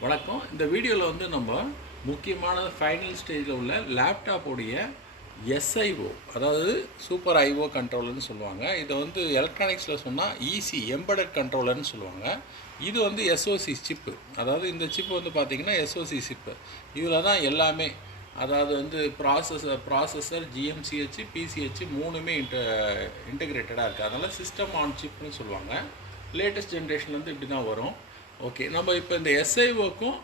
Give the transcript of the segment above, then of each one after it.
வணக்கம். இந்த வீடியோவில் வந்து நம்ம முக்கியமான ஃபைனல் ஸ்டேஜில் உள்ள லேப்டாப்போடைய எஸ்ஐஓ, அதாவது சூப்பர் ஐஓ கண்ட்ரோலர்னு சொல்லுவாங்க. இதை வந்து எலக்ட்ரானிக்ஸில் சொன்னால் இசி எம்பெடட் கண்ட்ரோலர்னு சொல்லுவாங்க. இது வந்து எஸ்ஓசி சிப்பு, அதாவது இந்த சிப்பு வந்து பார்த்திங்கன்னா எஸ்ஓசி சிப்பு. இதில் தான் எல்லாமே, அதாவது வந்து ப்ராசஸர் ஜிஎம்சிஹெச் பிசிஹெச் மூணுமே இன்டகிரேட்டடாக இருக்குது. அதனால் சிஸ்டம் ஆன் சிப்னு சொல்லுவாங்க. லேட்டஸ்ட் ஜென்ரேஷன்லேருந்து இப்படி தான் வரும். ஓகே, நம்ம இப்போ இந்த எஸ்ஐஓக்கும்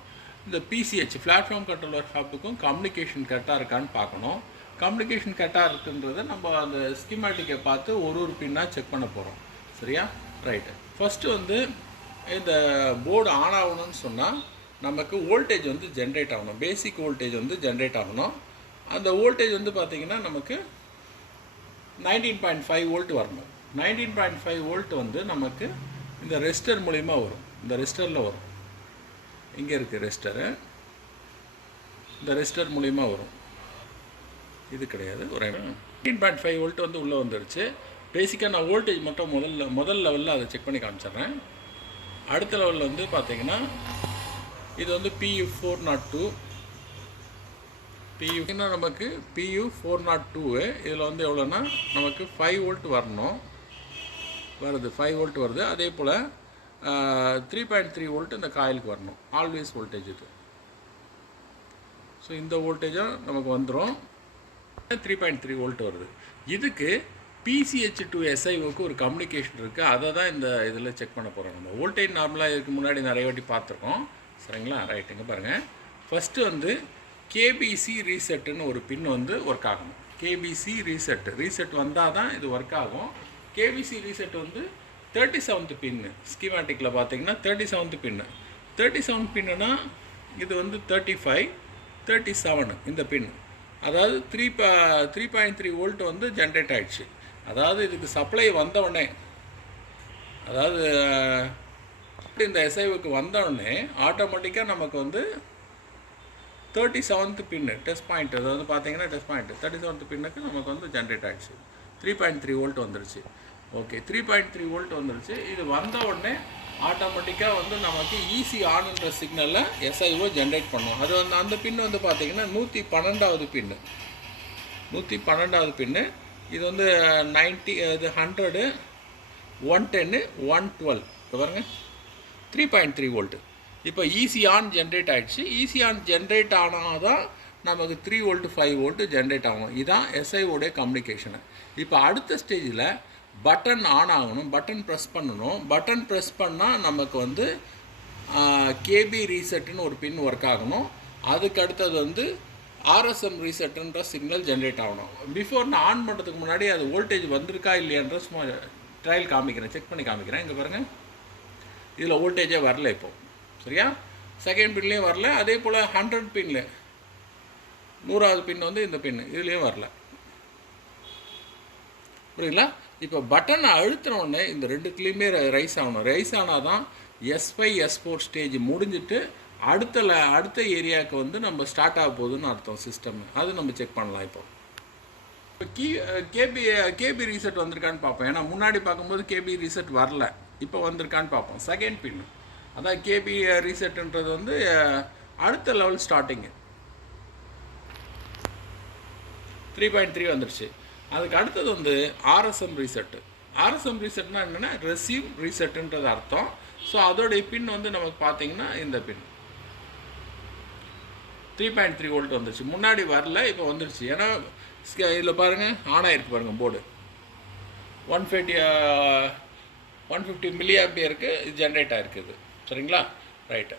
இந்த பிசிஹெச் பிளாட்ஃபார்ம் கண்ட்ரோலர் ஹப்புக்கும் கம்யூனிகேஷன் கரெக்டாக இருக்கான்னு பார்க்கணும். கம்யூனிகேஷன் கரெக்டாக இருக்குன்றதை நம்ம அந்த ஸ்கிமேட்டிக்கை பார்த்து ஒரு பின்னாக செக் பண்ண போகிறோம். சரியா? ரைட்டு. ஃபஸ்ட்டு வந்து இந்த போர்டு ஆன் ஆகணும்னு சொன்னால் நமக்கு வோல்டேஜ் வந்து ஜென்ரேட் ஆகணும். பேசிக் வோல்டேஜ் வந்து ஜென்ரேட் ஆகணும். அந்த வோல்டேஜ் வந்து பார்த்திங்கன்னா நமக்கு 19.5 வோல்ட் வரணும். 19.5 வோல்ட் வந்து நமக்கு இந்த ரெசிஸ்டர் மூலிமா வரும். இந்த ரெசிஸ்டரில் வரும். இங்கே இருக்குது ரெசிஸ்டரு. இந்த ரெசிஸ்டர் மூலிமா வரும். இது கிடையாது, ஒரு 19.5 வோல்ட் வந்து உள்ளே வந்துடுச்சு. பேசிக்காக நான் வோல்டேஜ் மட்டும் முதல் லெவலில் அதை செக் பண்ணி காமிச்சிட்றேன். அடுத்த லெவலில் வந்து பார்த்தீங்கன்னா இது வந்து PU402. PU நமக்கு PU402 இதில் வந்து எவ்வளோன்னா நமக்கு 5 வோல்ட் வரணும். வருது, 5 வோல்ட் வருது. அதே போல் 3.3 வோல்ட் இந்த காயிலுக்கு வரணும். ஆல்வேஸ் வோல்டேஜ் இது. ஸோ இந்த வோல்டேஜும் நமக்கு வந்துடும். 3.3 வோல்ட் வருது. இதுக்கு பிசிஹெச் டு எஸ்ஐஓக்கு ஒரு கம்யூனிகேஷன் இருக்குது. அதை தான் இந்த இதில் செக் பண்ண போகிறோம். நம்ம வோல்டேஜ் நார்மலாக இதுக்கு முன்னாடி நிறைய வாட்டி பார்த்துருக்கோம். சரிங்களா? ரைட்டுங்க. பாருங்கள், ஃபஸ்ட்டு வந்து கேபிசி ரீசெட்டுன்னு ஒரு பின் வந்து ஒர்க் ஆகணும். கேபிசி ரீசெட் வந்தால் தான் இது ஒர்க் ஆகும். கேபிசி ரீசெட் வந்து 37th பின்னு ஸ்கீமேட்டிக்கில் பார்த்தீங்கன்னா 37th பின்னு. 37 பின்னுனா இது வந்து 35, 37 இந்த பின். அதாவது 3.3 வோல்ட் வந்து ஜென்ரேட் ஆகிடுச்சு. அதாவது இதுக்கு சப்ளை வந்தவுடனே, அதாவது இந்த எஸ்ஐவுக்கு வந்தவுடனே ஆட்டோமேட்டிக்காக நமக்கு வந்து 37th பின்னு டெஸ்ட் பாயிண்ட், அது வந்து பார்த்தீங்கன்னா டெஸ்ட் பாயிண்ட் 37th பின்னுக்கு நமக்கு வந்து ஜென்ரேட் ஆகிடுச்சு. 3.3 வோல்ட் வந்துருச்சு. ஓகே, 3.3 வோல்ட் வந்துருச்சு. இது வந்த உடனே ஆட்டோமேட்டிக்காக வந்து நமக்கு ஈஸி ஆனுன்ற சிக்னலில் எஸ்ஐஓ ஜென்ரேட் பண்ணும். அது வந்து அந்த பின்னு வந்து பார்த்திங்கன்னா 112வது பின்னு. 112வது பின்னு. இது வந்து 90, இது 100, 110, 112. இப்போ பாருங்கள், 3.3 வோல்ட்டு. இப்போ ஈஸி ஆன் ஜென்ரேட் ஆகிடுச்சு. ஈஸி ஆன் ஜென்ரேட் ஆனால் தான் நமக்கு 3 வோல்ட் 5 வோல்ட்டு ஜென்ரேட் ஆகும். இதுதான் எஸ்ஐஓடைய கம்யூனிகேஷனு. இப்போ அடுத்த ஸ்டேஜில் பட்டன் ஆன் ஆகணும். பட்டன் ப்ரெஸ் பண்ணணும். பட்டன் ப்ரெஸ் பண்ணால் நமக்கு வந்து கேபி ரீசெட்டுன்னு ஒரு பின் ஒர்க் ஆகணும். அதுக்கு அடுத்தது வந்து ஆர்எஸ்எம் ரீசெட்டுன்ற சிக்னல் ஜென்ரேட் ஆகணும். பிஃபோர் நான் ஆன் பண்ணுறதுக்கு முன்னாடி அது வோல்டேஜ் வந்திருக்கா இல்லையான்ற சும்மா ட்ரையல் காமிக்கிறேன், செக் பண்ணி காமிக்கிறேன். இங்கே பாருங்கள், இதில் வோல்டேஜே வரல இப்போது. சரியா? செகண்ட் பின்லேயும் வரல. அதே போல் 100 பின்னில் 100வது பின் வந்து இந்த பின்னு, இதுலேயும் வரல. புரியுங்களா? இப்போ பட்டனை அழுத்தினோடனே இந்த ரெண்டுத்துலேயுமே ரைஸ் ஆகணும். ரைஸ் ஆனால் தான் S5 S4 ஸ்டேஜ் முடிஞ்சிட்டு அடுத்த ஏரியாவுக்கு வந்து நம்ம ஸ்டார்ட் ஆக போகுதுன்னு அர்த்தம் சிஸ்டம். அது நம்ம செக் பண்ணலாம். இப்போ கேபி ரீசெட் வந்திருக்கான்னு பார்ப்போம். ஏன்னா முன்னாடி பார்க்கும்போது கேபி ரீசெட் வரல, இப்போ வந்திருக்கான்னு பார்ப்போம். செகண்ட் பின், அதான் கேபி ரீசெட்டுன்றது வந்து அடுத்த லெவல் ஸ்டார்டிங்கு 3.3 வந்துடுச்சு. அதுக்கு அடுத்தது வந்து ஆர்எஸ்எம் ரீசெட்டு. ஆர்எஸ்எம் ரீசெட்னா என்னென்னா ரெசீவ் ரீசெட்டுன்றது அர்த்தம். ஸோ அதோடைய பின் வந்து நமக்கு பார்த்தீங்கன்னா இந்த பின் 3.3 வோல்ட் வந்துடுச்சு. முன்னாடி வரல, இப்போ வந்துடுச்சு. ஏன்னா இதில் பாருங்கள், ஆன் ஆகிருக்கு பாருங்கள் போர்டு. 150 மில்லி ஆம்பியருக்கு இது ஜென்ரேட் ஆகிருக்குது. சரிங்களா? ரைட்டு.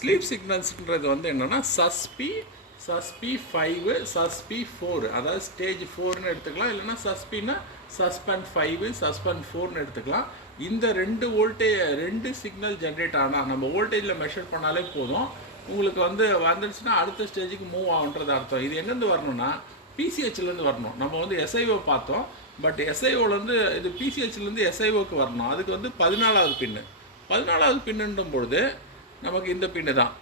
ஸ்லீப் சிக்னல்ஸ்ன்றது வந்து என்னென்னா சஸ்பி 5, சஸ்பி 4, அதாவது ஸ்டேஜ் 4ன்னு எடுத்துக்கலாம். இல்லைன்னா சஸ்பின்னா சஸ்பெண்ட் 5, சஸ்பெண்ட் 4ன்னு எடுத்துக்கலாம். இந்த ரெண்டு சிக்னல் ஜென்ரேட் ஆனால் நம்ம வோல்டேஜில் மெஷர் பண்ணாலே போதும். உங்களுக்கு வந்து வந்துடுச்சுன்னா அடுத்த ஸ்டேஜுக்கு மூவ் ஆகுன்றது அர்த்தம். இது எங்கேருந்து வரணும்னா பிசிஹெச்லேருந்து வரணும். நம்ம வந்து எஸ்ஐஓ பார்த்தோம், பட் எஸ்ஐஓலேருந்து இது பிசிஹெச்லேருந்து எஸ்ஐஓக்கு வரணும். அதுக்கு வந்து 14வது பின்னு. 14வது பின்னுன்றும் பொழுது நமக்கு இந்த பின்னு தான்.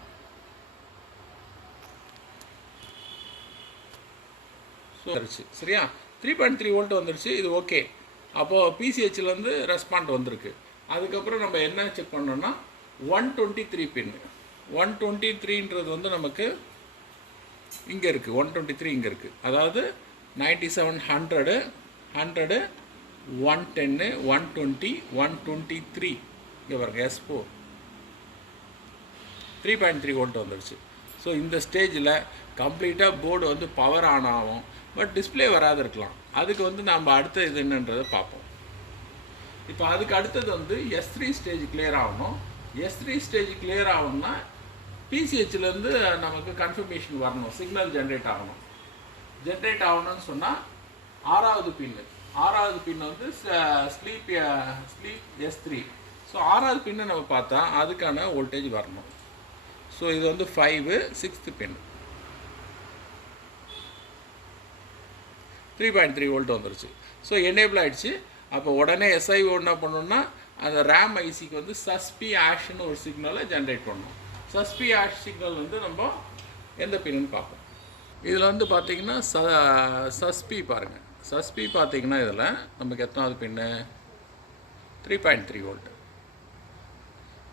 ஸோ சரியா? 3.3 வோல்ட் வந்துடுச்சு. இது ஓகே. அப்போது பிசிஹெச்லேருந்து ரெஸ்பாண்ட் வந்திருக்கு. அதுக்கப்புறம் நம்ம என்ன செக் பண்ணோன்னா 123 பின். 123ன்றது வந்து நமக்கு இங்கே இருக்குது, 123 இங்கே இருக்குது. அதாவது 9700 100 110 120 123 இங்கே பாருங்க S4 3.3 வோல்ட் வந்துடுச்சு. ஸோ இந்த ஸ்டேஜில் கம்ப்ளீட்டாக போர்டு வந்து பவர் ஆன் ஆகும், பட் டிஸ்பிளே வராது இருக்கலாம். அதுக்கு வந்து நம்ம அடுத்த இது என்னன்றதை பார்ப்போம். இப்போ அதுக்கு அடுத்தது வந்து S3 ஸ்டேஜ் கிளியர் ஆகணும். S3 ஸ்டேஜ் கிளியர் ஆகணும்னா பிசிஹெச்லேருந்து நமக்கு கன்ஃபர்மேஷன் வரணும், சிக்னல் ஜென்ரேட் ஆகணும். ஜென்ரேட் ஆகணும்னு சொன்னால் ஆறாவது பின் வந்து ஸ்லீப் S3. ஸோ ஆறாவது பின்னு நம்ம பார்த்தா அதுக்கான வோல்டேஜ் வரணும். ஸோ இது வந்து 5 6th பின் 3.3 வோல்ட் வந்துருச்சு. ஸோ எனேபிள் ஆகிடுச்சு. அப்போ உடனே SIO என்ன பண்ணணும்னா அந்த ரேம் ஐசிக்கு வந்து சஸ்பி ஆஷ்னு ஒரு சிக்னலை ஜென்ரேட் பண்ணணும். சஸ்பி ஆஷ் சிக்னல் வந்து நம்ம எந்த பின்னு பார்ப்போம். இதில் வந்து பார்த்திங்கன்னா சஸ்பி பாருங்கள். சஸ்பி பார்த்திங்கன்னா இதில் நமக்கு எத்தனாவது பின்னு 3.3 வோல்ட்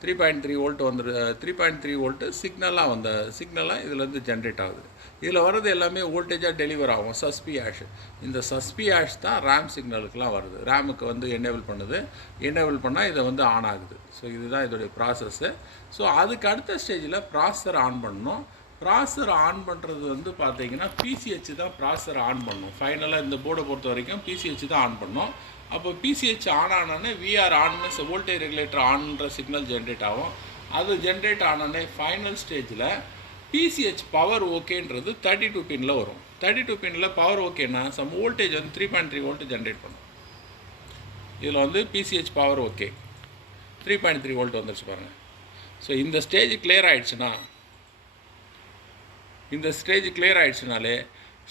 3.3 வோல்ட் வந்துரு 3.3 வோல்ட்டு சிக்னலாக இதிலேருந்து ஜென்ரேட் ஆகுது. இதில் வர்றது எல்லாமே வோல்டேஜாக டெலிவர் ஆகும். சஸ்பி ஆஷ், இந்த சஸ்பி ஆஷ் தான் ரேம் சிக்னலுக்குலாம் வருது. ரேமுக்கு வந்து எனேபிள் பண்ணுது. எனேபிள் பண்ணால் இதை வந்து ஆன் ஆகுது. ஸோ இதுதான் இதோடைய ப்ராசஸ்ஸு. ஸோ அதுக்கு அடுத்த ஸ்டேஜில் ப்ராசஸர் ஆன் பண்ணணும். ப்ராசஸர் ஆன் பண்ணுறது வந்து பார்த்திங்கன்னா பிசிஹெச் தான் ப்ராசஸர் ஆன் பண்ணணும். ஃபைனலாக இந்த போர்டை பொறுத்த வரைக்கும் பிசிஹெச் தான் ஆன் பண்ணணும். அப்போ பிசிஹெச் ஆன் ஆனோடனே விஆர் ஆன்னு வோல்டேஜ் ரெகுலேட்டர் ஆன்ன்ற சிக்னல் ஜென்ரேட் ஆகும். அது ஜென்ரேட் ஆனோடனே ஃபைனல் ஸ்டேஜில் பிசிஹெச் பவர் ஓகேன்றது 32 பின்னில் வரும். 32 பின்னில் பவர் ஓகேன்னா சம் வோல்டேஜ் வந்து 3.3 வோல்ட் ஜென்ரேட் பண்ணும். இதில் வந்து பிசிஹெச் பவர் ஓகே 3.3 வோல்ட் வந்துருச்சு பாருங்கள். ஸோ இந்த ஸ்டேஜ் கிளியர் ஆகிடுச்சுனாலே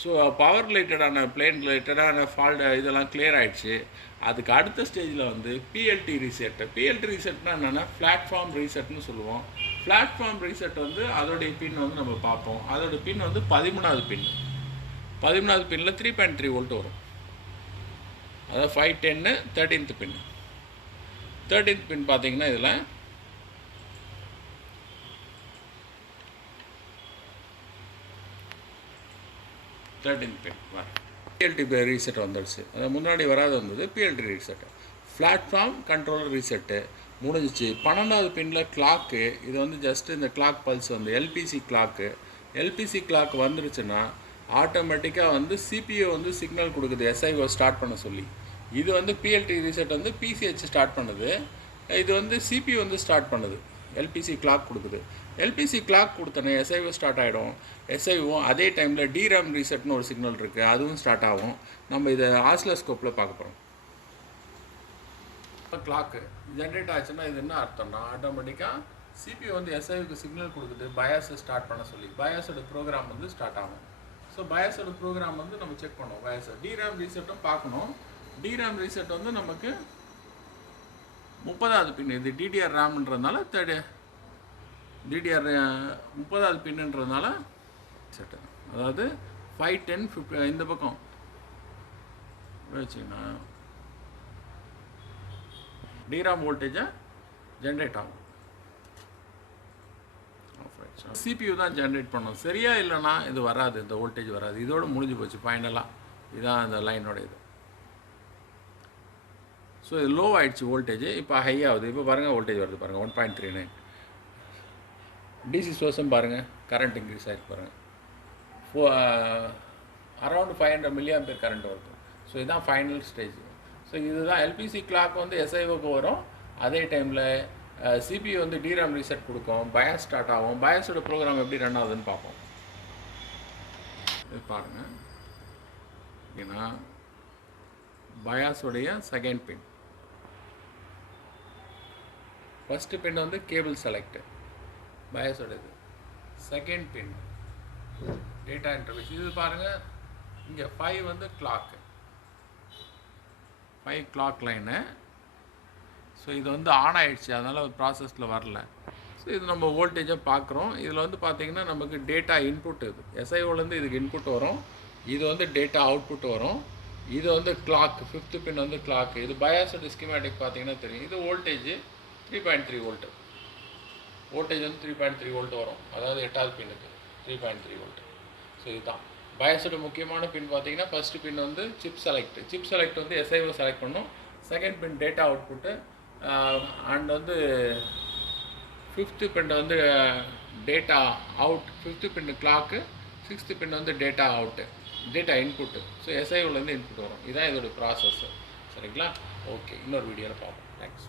ஸோ பவர் ரிலேட்டடான பிளேன் ரிலேட்டடான ஃபால்ட் இதெல்லாம் கிளியர் ஆகிடுச்சு. அதுக்கு அடுத்த ஸ்டேஜில் வந்து பிஎல்டி ரீசெட்னா என்னென்னா பிளாட்ஃபார்ம் ரீசெட்னு சொல்லுவோம். பிளாட்ஃபார்ம் ரீசெட் வந்து அதோடைய பின் வந்து நம்ம பார்ப்போம். அதோடைய பின் வந்து 13வது பின்னில் 3.3 வோல்ட் வரும். அதாவது 510 13th பின். 13th பின் பார்த்தீங்கன்னா இதில் பிஎல்டி ரீசெட் வந்துடுச்சு. அது முன்னாடி வராது வந்தது BLD reset. Platform controller reset முடிஞ்சிச்சு. 12வது பின்னில் கிளாக்கு. இது வந்து ஜஸ்ட்டு இந்த கிளாக் பல்ஸ் வந்து எல்பிசி கிளாக் வந்துருச்சுன்னா ஆட்டோமேட்டிக்காக வந்து சிபிஓ வந்து சிக்னல் கொடுக்குது SIO ஸ்டார்ட் பண்ண சொல்லி. இது வந்து பிஎல்டி ரீசெட் வந்து பிசிஹெச் ஸ்டார்ட் பண்ணுது. இது வந்து சிபிஓ வந்து ஸ்டார்ட் பண்ணுது. எல்பிசி கிளாக் கொடுக்குது. எல்பிசி கிளாக் கொடுத்தோன்னே SIO ஸ்டார்ட் ஆகிடும். SIO அதே டைமில் டிராம் ரீசெட்னு ஒரு சிக்னல் இருக்குது, அதுவும் ஸ்டார்ட் ஆகும். நம்ம இதை ஆசிலோஸ்கோப்பில் பார்க்க போகிறோம். கிளாக்கு ஜென்ரேட் ஆச்சுன்னா இது என்ன அர்த்தம்னா ஆட்டோமேட்டிக்காக சிபிஓ வந்து SIOக்கு சிக்னல் கொடுக்குது பயாஸை ஸ்டார்ட் பண்ண சொல்லி. பயாஸோட ப்ரோக்ராம் வந்து ஸ்டார்ட் ஆகும். ஸோ பயாஸோட ப்ரோக்ராம் வந்து நம்ம செக் பண்ணுவோம். பயாஸை டிராம் ரீசெட்டும் பார்க்கணும். டிராம் ரீசெட் வந்து நமக்கு 30வது பின். இது டிடிஆர் ரேம்ன்றதுனால டிடிஆர் 30வது பின்னுன்றதுனால செட்டு. அதாவது 510 50 இந்த பக்கம் வச்சிங்கன்னா டிராம் வோல்டேஜை ஜென்ரேட் ஆகும். சிபியூ தான் ஜென்ரேட் பண்ணும். சரியா இல்லைன்னா இது வராது, இந்த வோல்டேஜ் வராது. இதோடு முடிஞ்சு போச்சு ஃபைனலாக. இதுதான் அந்த லைனோட இது. ஸோ இது லோ ஆகிடுச்சு வோல்டேஜ். இப்போ ஹை ஆகுது. இப்போ பாருங்கள் வோல்டேஜ் வருது பாருங்கள் 1.39. டிசி சோர்ஸும் பாருங்கள் கரண்ட் இன்க்ரீஸ் ஆகிருக்கு பாருங்கள். அரௌண்ட் 500 mA கரண்ட் வருது. ஸோ இதுதான் ஃபைனல் ஸ்டேஜ். ஸோ இதுதான் எல்பிசி கிளாக் வந்து SIOக்கு வரும். அதே டைமில் சிபியூ வந்து டிராம் ரீசெட் கொடுக்கும். பயாஸ் ஸ்டார்ட் ஆகும். பயாஸோட ப்ரோக்ராம் எப்படி ரன் ஆகுதுன்னு பார்ப்போம். இது பாருங்கள். ஏன்னா பயாஸோடைய செகண்ட் பின். ஃபஸ்ட்டு பின் வந்து கேபிள் செலக்ட் பயாஸோட இது. Second pin data interface. இது பாருங்கள் இங்கே 5 வந்து கிளாக்கு 5 கிளாக் லைனு. ஸோ இது வந்து ஆன் ஆகிடுச்சு, அதனால் ப்ராசஸில் வரல. ஸோ இது நம்ம வோல்டேஜை பார்க்குறோம். இதில் வந்து பார்த்திங்கன்னா நமக்கு டேட்டா இன்புட் இது SIOலேருந்து இதுக்கு இன்புட் வரும். இது வந்து டேட்டா அவுட்புட் வரும். இது வந்து கிளாக் 5th பின் வந்து கிளாக். இது பயாஸோட ஸ்கீமேட்டிக் பார்த்தீங்கன்னா தெரியும். இது வோல்டேஜ் 3.3 வோல்ட்டு. வோல்டேஜ் வந்து 3.3 வோல்ட் வரும், அதாவது 8வது பின்னுக்கு 3.3 வோல்ட். ஸோ இதுதான் பயாஸோட முக்கியமான பின். பார்த்தீங்கன்னா ஃபஸ்ட்டு பின் வந்து சிப் செலக்ட் வந்து எஸ்ஐஓ செலக்ட் பண்ணும். Second pin data output, and வந்து ஃபிஃப்த்து பின் வந்து data out, fifth pin clock, sixth pin வந்து data out, data input. So எஸ்ஐஓலேருந்து இன்புட் வரும். இதுதான் இதோட ப்ராசஸ். சரிங்களா? ஓகே, இன்னொரு வீடியோவில் பார்ப்போம். தேங்க்ஸ்.